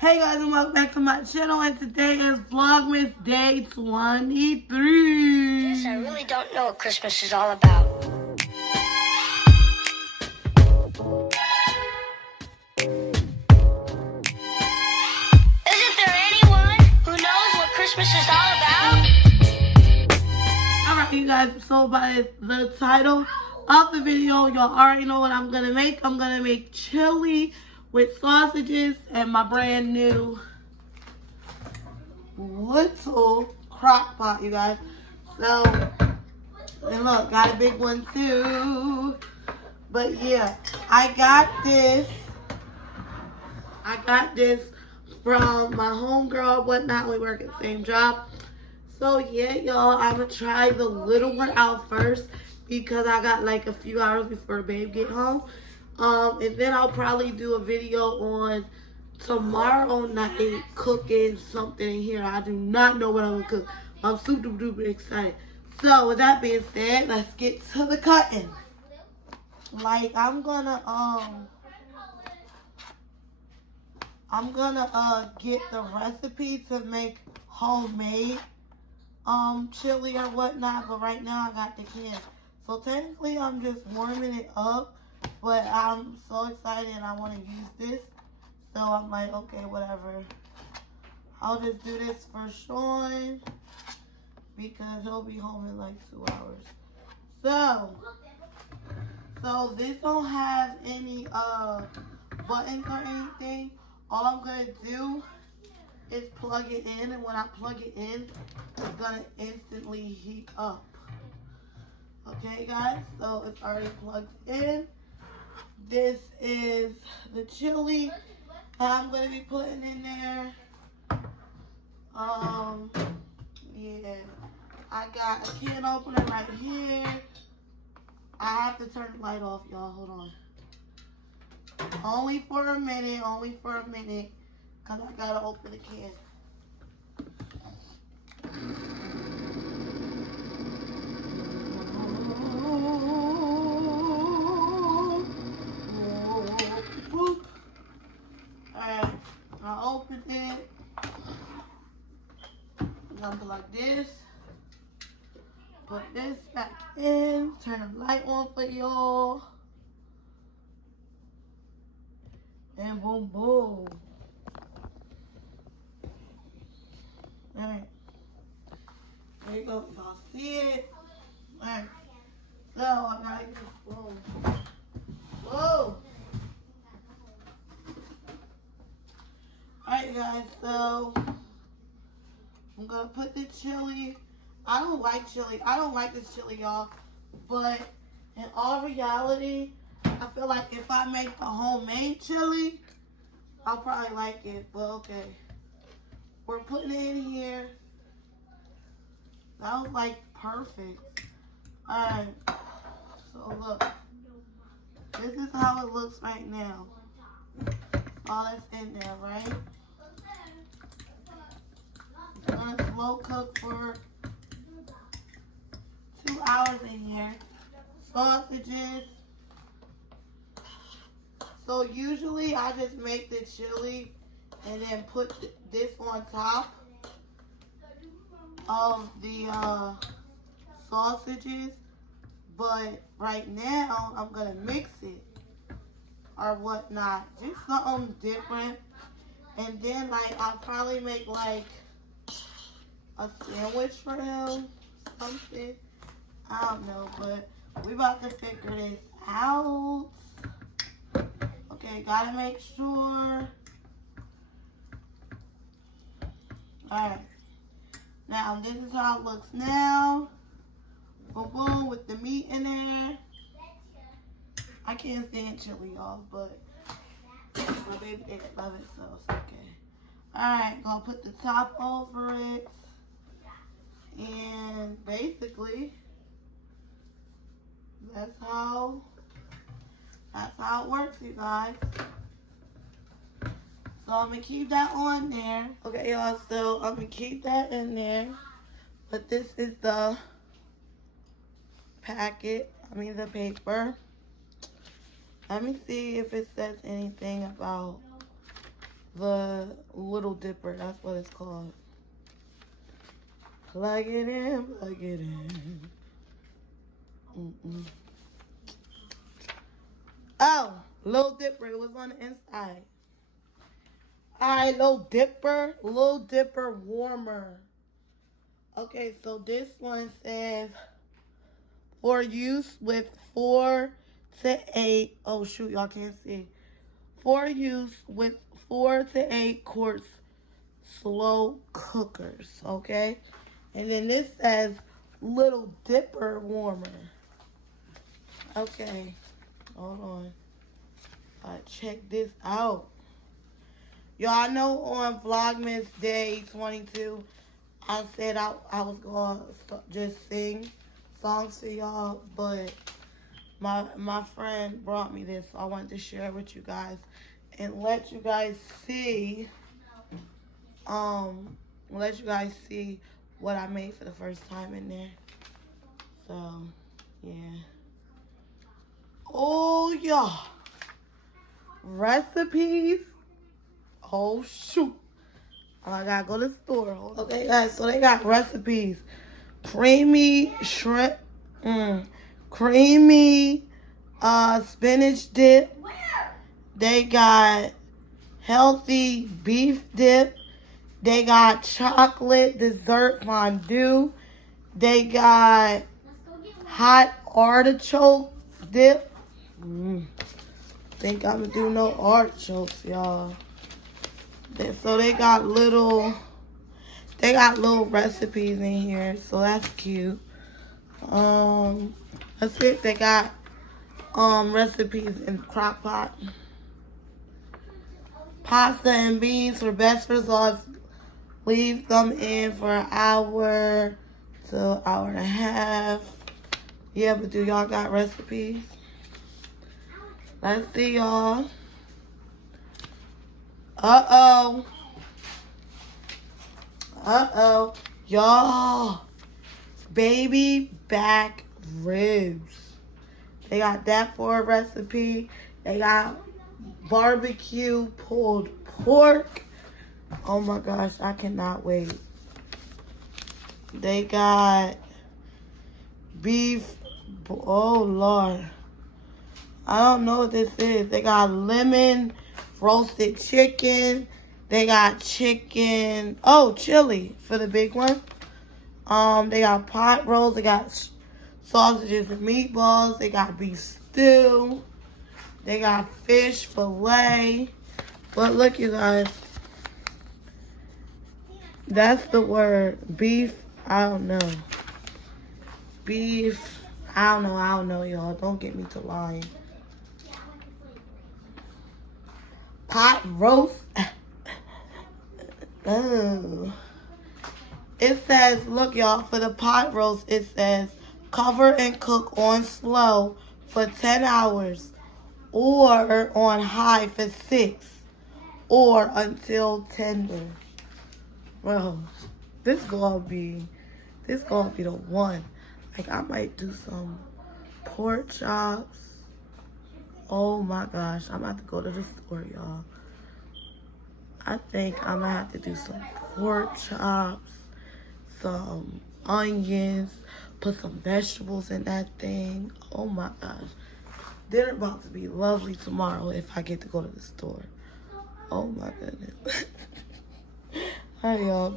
Hey guys, and welcome back to my channel, and today is Vlogmas Day 23. Yes, I really don't know what Christmas is all about. Isn't there anyone who knows what Christmas is all about? Alright you guys, so by the title of the video, y'all already know what I'm gonna make. I'm gonna make chili with sausages and my brand new little crock pot, you guys. So, and look, got a big one too. But yeah, I got this from my homegirl, whatnot. We work at the same job. So yeah, y'all, I'm gonna try the little one out first because I got like a few hours before babe get home. And then I'll probably do a video on tomorrow night cooking something in here. I do not know what I'm gonna cook. I'm super duper excited. So with that being said, let's get to the cutting. Like I'm gonna get the recipe to make homemade chili or whatnot, but right now I got the can. So technically I'm just warming it up, but I'm so excited and I want to use this. So I'm like, okay, whatever. I'll just do this for Sean because he'll be home in like 2 hours. So this don't have any buttons or anything. All I'm gonna do is plug it in, and when I plug it in, it's gonna instantly heat up. Okay guys, so it's already plugged in. This is the chili I'm gonna be putting in there. Yeah, I got a can opener right here. I have to turn the light off, y'all. Hold on. Only for a minute, because I gotta open the can. Alright, I opened it. I'm gonna do like this. Put this back in. Turn the light on for y'all. And boom, boom. Alright. There you go. Y'all see it? Alright. So, I gotta get this spoon. Whoa! Alright, guys. So, I'm gonna put the chili. I don't like chili. I don't like this chili, y'all. But in all reality, I feel like if I make the homemade chili, I'll probably like it. But okay. We're putting it in here. That was like perfect. Alright. So look. This is how it looks right now. All that's in there, right? I'm gonna slow cook for 2 hours in here. Sausages. So usually I just make the chili and then put this on top of the sausages. But right now I'm gonna mix it or whatnot. Just something different. And then like I'll probably make like a sandwich for him. Something. I don't know, but we about to figure this out. Okay, gotta make sure. Alright. Now, this is how it looks now. Boom, boom, with the meat in there. I can't stand chili, y'all, but my baby did love it, so it's okay. Alright, gonna put the top over it. And basically, that's how it works, you guys. So I'm gonna keep that on there. Okay, y'all, so I'm gonna keep that in there. But this is the the paper. Let me see if it says anything about the Little Dipper. That's what it's called. Plug it in, plug it in. Oh, Little Dipper. It was on the inside. Alright, Little Dipper warmer. Okay, so this one says for use with 4 to 8. Oh shoot, y'all can't see. For use with 4 to 8 quarts slow cookers. Okay, and then this says Little Dipper warmer. Okay, hold on. Check this out. Y'all know on Vlogmas Day 22, I said I was going to just sing songs for y'all, but my friend brought me this, so I wanted to share it with you guys and let you guys see, what I made for the first time in there. So, yeah. Oh, yeah. Recipes. Oh, shoot. I gotta go to the store. Okay, guys, so they got recipes. Creamy shrimp. Creamy spinach dip. They got healthy beef dip. They got chocolate dessert fondue. They got hot artichoke dip. Think I'm gonna do no artichokes, y'all. So they got little recipes in here, so that's cute. Let's see if they got recipes in Crockpot. Pasta and beans for best results. Leave them in for an hour to an hour and a half. Yeah, but do y'all got recipes? Let's see, y'all. Uh-oh. Y'all. Baby back ribs. They got that for a recipe. They got barbecue pulled pork. Oh my gosh, I cannot wait. They got beef. Oh Lord. I don't know what this is. They got lemon roasted chicken. They got chicken. Oh, chili for the big one. They got pot rolls. They got sausages and meatballs. They got beef stew. They got fish fillet. But look, you guys. That's the word. Beef. I don't know. Beef. I don't know, y'all. Don't get me to lying. Pot roast. Oh. It says, look, y'all, for the pot roast, it says cover and cook on slow for 10 hours or on high for 6 or until tender. Bro, this gonna be the one. Like, I might do some pork chops. Oh my gosh, I'm about to go to the store, y'all. I think I'm gonna have to do some pork chops, some onions, put some vegetables in that thing. Oh my gosh. Dinner about to be lovely tomorrow if I get to go to the store. Oh my goodness. All right, y'all.